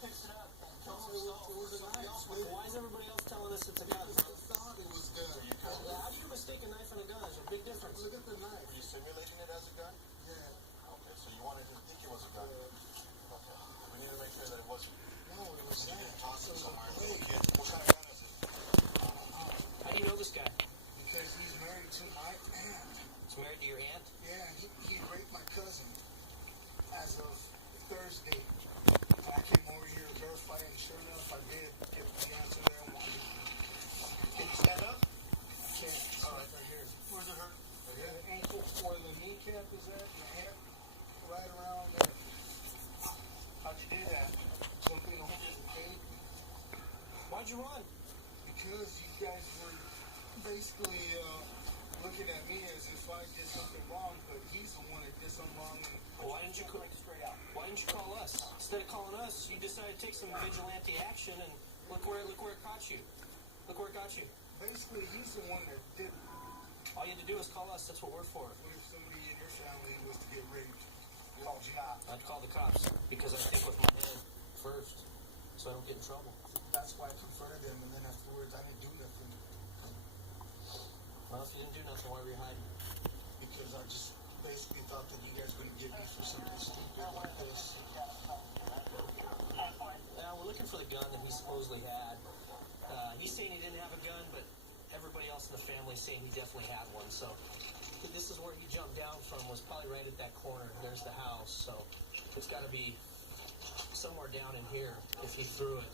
picks it up. Why is everybody else telling us it's a gun? I thought it was gun. How do you mistake a knife and a gun? There's a big difference. Look at the knife. Were you simulating it as a gun? Yeah. Okay, so you wanted to think it was a gun. Okay. We need to make sure that it wasn't. No, it was You that. didn't toss it somewhere. Hey, What kind of gun is it? How do you know this guy? because he's married to my aunt. He's married to your aunt? Yeah, he raped my cousin as of Thursday. I came over here to verify, and sure enough, I did get the answer there. Can you stand up? I can't. All right, right here. Where's it hurt? Right here. The ankle where the kneecap is at, and the hip right around there. How'd you do that? Jumping over the gate. Why'd you run? Because you guys were basically looking at me as if I did something wrong, but he's the one that did something wrong. Well, why didn't you call us? Instead of calling us, you decided to take some vigilante action, and look where it caught you. Look where it got you. Basically, he's the one that did it. All you had to do is call us. That's what we're for. What if somebody in your family was to get raped? Call cops. I'd call the cops because I think with my head first, so I don't get in trouble. That's why I confronted them, and then afterwards I didn't do nothing Well, if you didn't do nothing, why were you hiding? because I just basically thought that you guys were going to get me for something stupid like this. Now, we're looking for the gun that he supposedly had. He's saying he didn't have a gun, but everybody else in the family is saying he definitely had one. So this is where he jumped down from, was probably right at that corner. There's the house. So it's got to be somewhere down in here if he threw it.